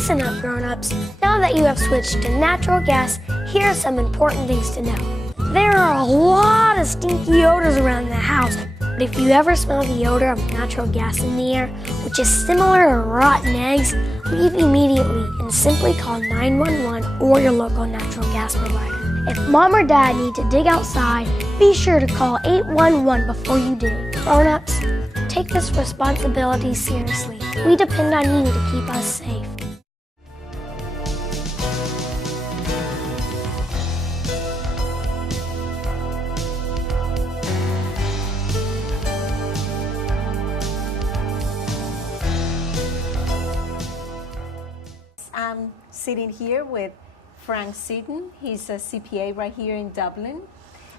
Listen up, grown-ups. Now that you have switched to natural gas, here are some important things to know. There are a lot of stinky odors around the house, but if you ever smell the odor of natural gas in the air, which is similar to rotten eggs, leave immediately and simply call 911 or your local natural gas provider. If mom or dad need to dig outside, be sure to call 811 before you do. Grown-ups, take this responsibility seriously. We depend on you to keep us safe. I'm sitting here with Frank Seaton. He's a CPA right here in Dublin.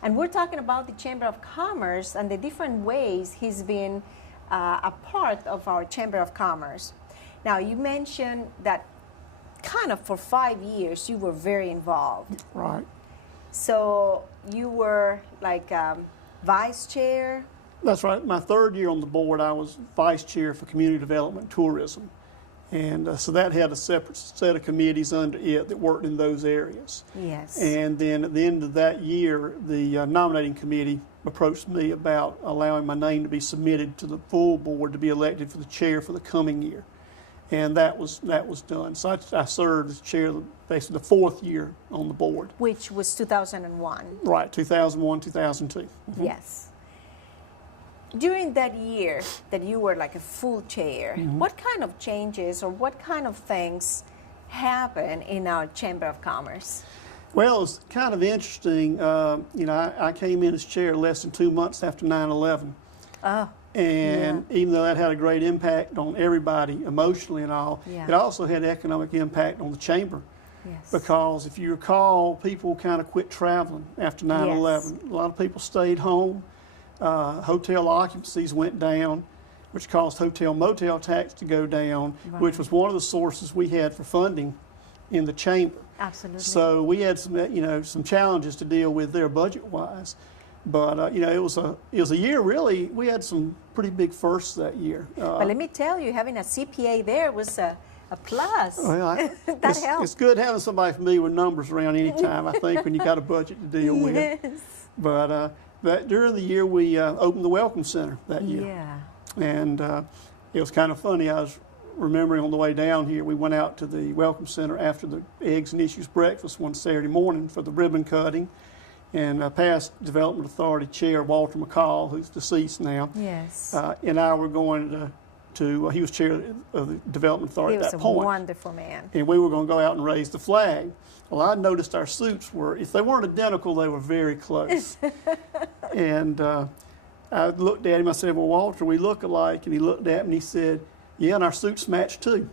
And we're talking about the Chamber of Commerce and the different ways he's been a part of our Chamber of Commerce. Now, you mentioned that kind of for 5 years you were very involved. Right. So you were like vice chair? That's right. My third year on the board, I was vice chair for community development and tourism. And so that had a separate set of committees under it that worked in those areas. Yes. And then at the end of that year, the nominating committee approached me about allowing my name to be submitted to the full board to be elected for the chair for the coming year. And that was done. So I served as chair basically the fourth year on the board. Which was 2001. Right, 2001, 2002. Mm-hmm. Yes. During that year that you were like a full chair, what kind of changes or what kind of things happen in our Chamber of Commerce? Well, it's kind of interesting. You know, I came in as chair less than 2 months after 9/11. Oh. And even though that had a great impact on everybody emotionally and all, it also had economic impact on the chamber. Yes. Because if you recall, people kind of quit traveling after 9/11. A lot of people stayed home. Hotel occupancies went down, which caused hotel motel tax to go down, which was one of the sources we had for funding in the chamber. Absolutely. So we had some challenges to deal with there budget-wise. But it was a year really. We had some pretty big firsts that year. But let me tell you, having a CPA there was a plus. Well, that helped. It's good having somebody familiar with numbers around any time, I think, when you got a budget to deal with. But during the year we opened the Welcome Center that year. Yeah. And it was kind of funny. I was remembering on the way down here, we went out to the Welcome Center after the Eggs and Issues breakfast one Saturday morning for the ribbon cutting. And past Development Authority Chair Walter McCall, who's deceased now, and I were going to he was chair of the Development Authority at that point. He was a wonderful man. And we were going to go out and raise the flag. Well, I noticed our suits were, if they weren't identical, they were very close. And I looked at him, I said, well, Walter, we look alike. And he looked at me and he said, yeah, and our suits match too.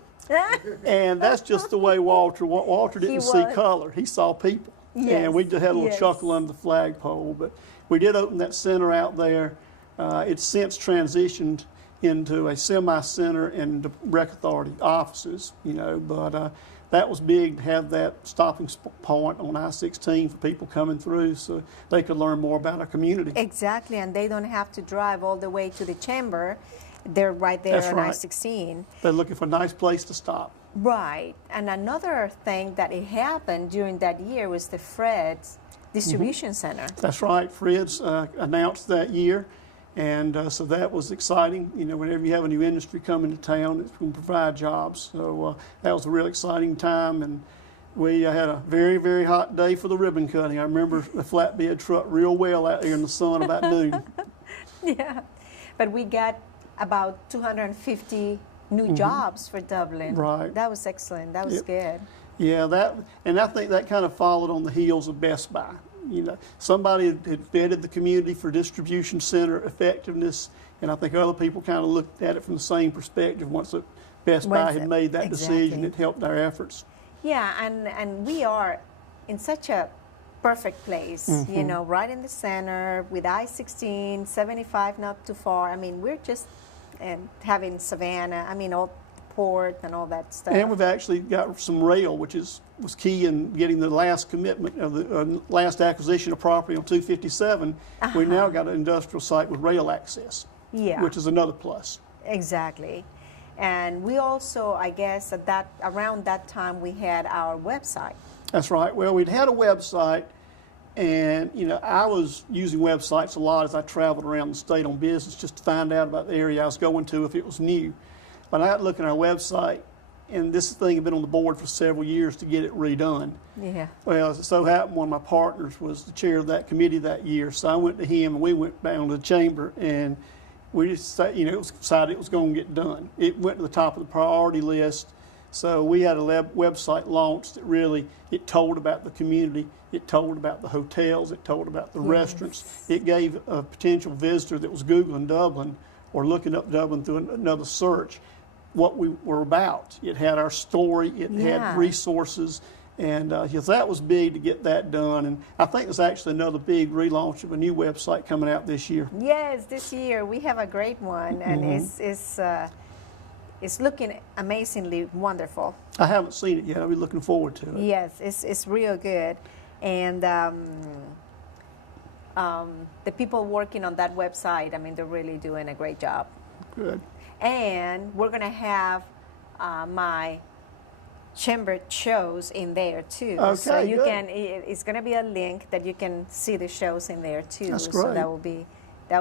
And that's just the way Walter didn't see color. He saw people. Yes. And we just had a little chuckle under the flagpole. But we did open that center out there. It's since transitioned into a semi-center and rec authority offices, but that was big to have that stopping point on I-16 for people coming through so they could learn more about our community. Exactly, and they don't have to drive all the way to the chamber. They're right there on I-16. They're looking for a nice place to stop. Right, and another thing that it happened during that year was the Fred's Distribution Center. That's right, Fred's announced that year. And so that was exciting. Whenever you have a new industry coming to town, it's going to provide jobs. So that was a real exciting time. And we had a very, very hot day for the ribbon cutting. I remember the flatbed truck real well out there in the sun about noon. Yeah, but we got about 250 new jobs for Dublin. Right. That was excellent. That was good. Yeah, and I think that kind of followed on the heels of Best Buy. Somebody had vetted the community for distribution center effectiveness, and I think other people kind of looked at it from the same perspective. Once Best Buy had made that decision, it helped our efforts. Yeah, and we are in such a perfect place, right in the center with I-16, 75 not too far. I mean, we're just having Savannah, all port and all that stuff. And we've actually got some rail, which was key in getting the last commitment of the last acquisition of property on 257. We now got an industrial site with rail access, which is another plus. Exactly. And we also, I guess, around that time, we had our website. That's right. Well, we'd had a website, and I was using websites a lot as I traveled around the state on business just to find out about the area I was going to if it was new. But I got to look at our website, and this thing had been on the board for several years to get it redone. Yeah. Well, as it so happened, one of my partners was the chair of that committee that year, so I went to him, and we went down to the chamber, and we just it was decided it was going to get done. It went to the top of the priority list. So we had a website launched that really, it told about the community, it told about the hotels, it told about the restaurants. It gave a potential visitor that was Googling Dublin or looking up Dublin through another search what we were about. It had our story, it had resources, and that was big to get that done. And I think there's actually another big relaunch of a new website coming out this year. Yes, this year we have a great one, and it's looking amazingly wonderful. I haven't seen it yet. I'll be looking forward to it. Yes, it's real good. And the people working on that website, I mean, they're really doing a great job. Good. And we're going to have my chamber shows in there too. Okay, so you good. it's going to be a link that you can see the shows in there too. That's So great. that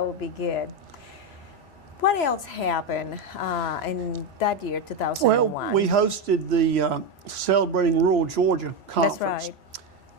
will be good. What else happened in that year, 2001? Well, we hosted the Celebrating Rural Georgia conference. That's right.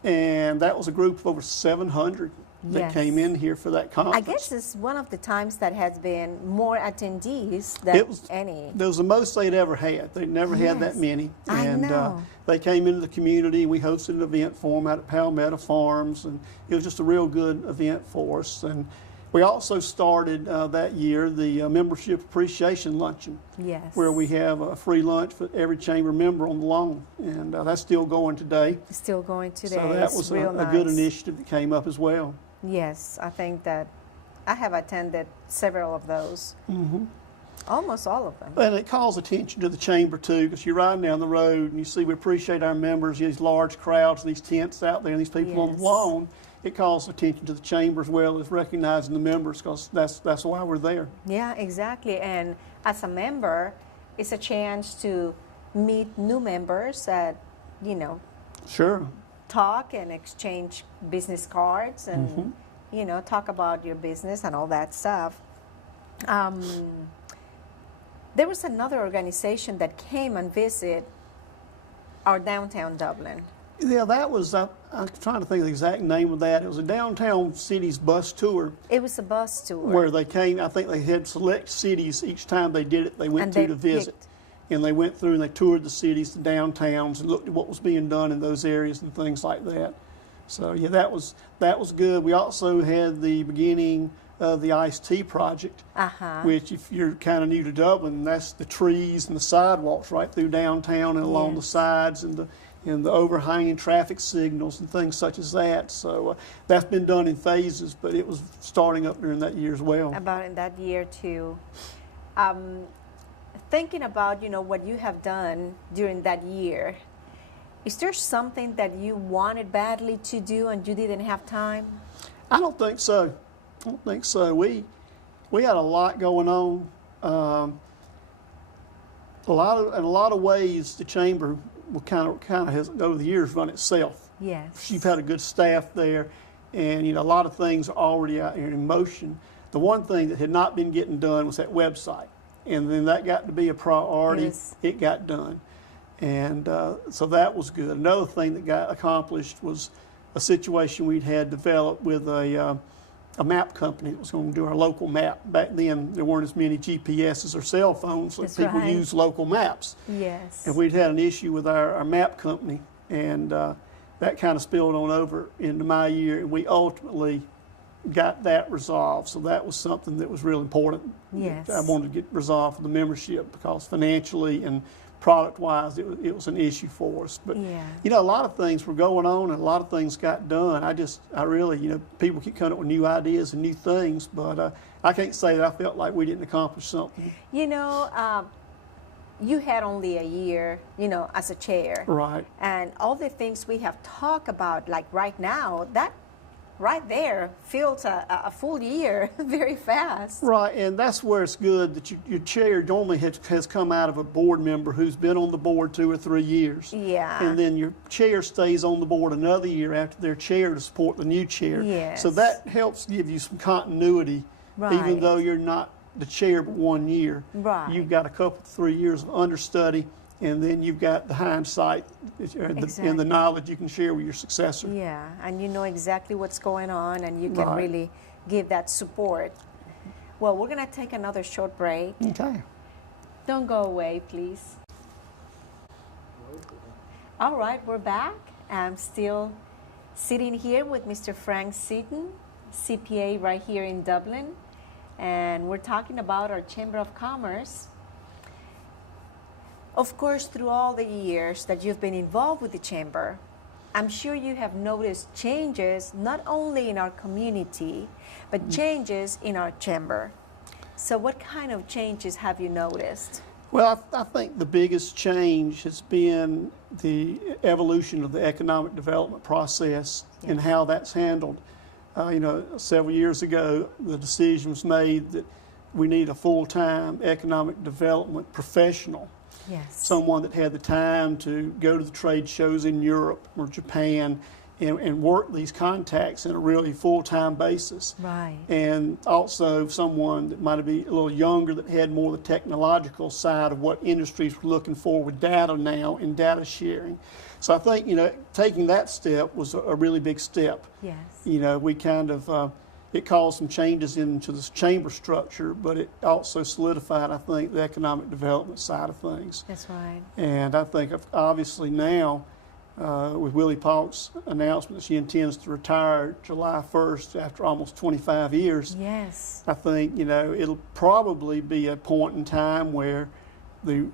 And that was a group of over 700 that Yes. came in here for that conference. I guess it's one of the times that has been more attendees than any. That was the most they'd ever had. They'd never had that Yes. many. I And know. they came into the community. We hosted an event for them out at Palmetto Farms, and it was just a real good event for us. And we also started that year the Membership Appreciation Luncheon, Yes. where we have a free lunch for every chamber member on the lawn, and that's still going today. Still going today. So that It's was real a good nice. initiative that came up as well. Yes, I think that I have attended several of those. Almost all of them. And it calls attention to the chamber too, because you're riding down the road and you see we appreciate our members, these large crowds, these tents out there, and these people on the Yes. lawn. It calls attention to the chamber as well as recognizing the members, because that's why we're there. Yeah, exactly. And as a member, it's a chance to meet new members that, Sure. talk and exchange business cards and, talk about your business and all that stuff. There was another organization that came and visited our downtown Dublin. Yeah, that was, I'm trying to think of the exact name of that. It was a downtown cities bus tour It was a bus tour. where they came, I think they had select cities each time they did it, they went And to they visit. picked. And they went through and they toured the cities, the downtowns, and looked at what was being done in those areas and things like that. So yeah, that was good. We also had the beginning of the iced tea project, which if you're kind of new to Dublin, that's the trees and the sidewalks right through downtown and along the Yes. sides and the overhanging traffic signals and things such as that. So that's been done in phases, but it was starting up during that year as well. About in that year too. Thinking about what you have done during that year, is there something that you wanted badly to do and you didn't have time? I don't think so. We had a lot going on. In a lot of ways, the chamber will kind of has over the years run itself. Yes. You've had a good staff there, and a lot of things are already out here in motion. The one thing that had not been getting done was that website, and then that got to be a priority. Yes. It got done, and so that was good. Another thing that got accomplished was a situation we'd had developed with a map company that was going to do our local map. Back then, there weren't as many GPSs or cell phones, so That's people right. used local maps. Yes. And we'd had an issue with our map company, and that kind of spilled on over into my year, and we ultimately got that resolved. So that was something that was real important. Yes. I wanted to get resolved for the membership, because financially and product-wise, it was an issue for us. But Yeah. a lot of things were going on, and a lot of things got done. I really, people keep coming up with new ideas and new things, but I can't say that I felt like we didn't accomplish something. You had only a year, as a chair. Right. And all the things we have talked about, like right now, right there fills a full year very fast. Right, and that's where it's good that your chair normally has come out of a board member who's been on the board 2 or 3 years. Yeah. And then your chair stays on the board another year after their chair to support the new chair. Yes. So that helps give you some continuity, Right. even though you're not the chair but 1 year. Right. You've got a couple, 3 years of understudy, and then you've got the hindsight and Exactly. the knowledge you can share with your successor. Yeah, and you know exactly what's going on, and you can Right. really give that support. Well, we're going to take another short break. Okay. Don't go away, please. All right, we're back. I'm still sitting here with Mr. Frank Seaton, CPA right here in Dublin, and we're talking about our Chamber of Commerce. Of course, through all the years that you've been involved with the Chamber, I'm sure you have noticed changes not only in our community, but changes in our Chamber. So what kind of changes have you noticed? Well, I think the biggest change has been the evolution of the economic development process and how that's handled. Several years ago, the decision was made that we need a full-time economic development professional. Yes. Someone that had the time to go to the trade shows in Europe or Japan and work these contacts in a really full-time basis. Right. And also someone that might be a little younger that had more of the technological side of what industries were looking for with data now and data sharing. So I think, taking that step was a really big step. Yes. We kind of, it caused some changes into the chamber structure, but it also solidified, I think, the economic development side of things. That's right. And I think obviously now, with Willie Paulk's announcement that she intends to retire July 1st after almost 25 years, Yes. I think, it'll probably be a point in time where the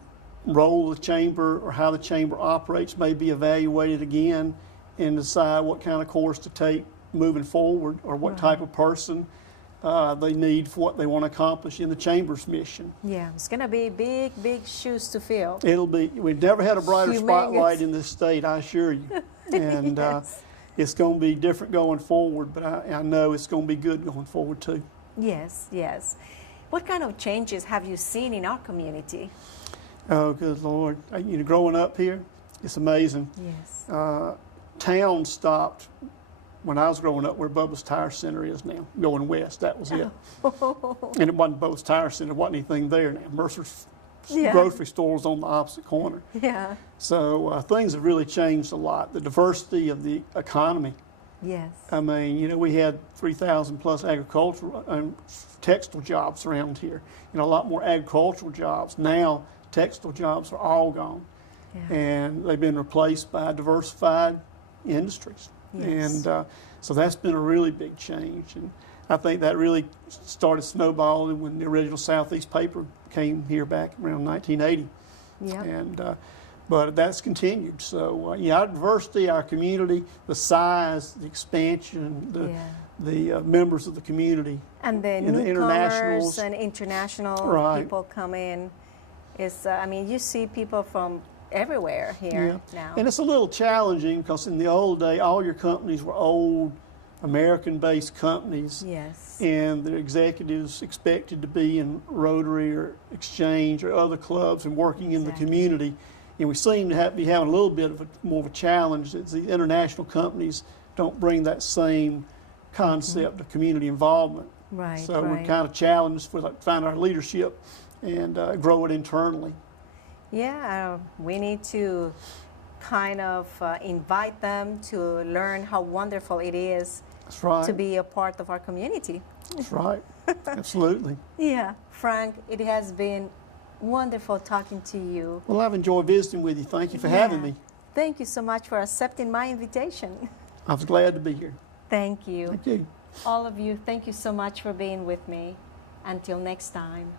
role of the chamber or how the chamber operates may be evaluated again and decide what kind of course to take moving forward or what type of person they need for what they want to accomplish in the chamber's mission. Yeah, it's going to be big, big shoes to fill. It'll be, we've never had a brighter Humongous. spotlight in this state, I assure you. And Yes. it's going to be different going forward, but I know it's going to be good going forward too. Yes, yes. What kind of changes have you seen in our community? Oh, good Lord. Growing up here, it's amazing. Yes. Town stopped when I was growing up where Bubba's Tire Center is now, going west. That was it. And it wasn't Bubba's Tire Center, there wasn't anything there now. Mercer's Yeah. grocery store was on the opposite corner. Yeah. So things have really changed a lot. The diversity of the economy. Yes. I mean, we had 3,000 plus agricultural and textile jobs around here. A lot more agricultural jobs. Now, textile jobs are all gone. Yeah. And they've been replaced by diversified industries. Yes. And so that's been a really big change. And I think that really started snowballing when the original Southeast paper came here back around 1980. Yeah. And but that's continued. So our diversity, our community, the size, the expansion, the members of the community, And the and the newcomers internationals. and international Right. people come in. It's, you see people from everywhere here now. And it's a little challenging because in the old day, all your companies were old American-based companies. Yes. And the executives expected to be in Rotary or Exchange or other clubs and working in the Exactly. community. And we seem to be having a little bit of more of a challenge that the international companies don't bring that same concept of community involvement. Right. So right. we're kind of challenged to find our leadership and grow it internally. Yeah, we need to kind of invite them to learn how wonderful it is That's right. to be a part of our community. That's right. Absolutely. Yeah, Frank, it has been wonderful talking to you. Well, I've enjoyed visiting with you. Thank you for having me. Thank you so much for accepting my invitation. I was glad to be here. Thank you. Thank you. All of you, thank you so much for being with me. Until next time.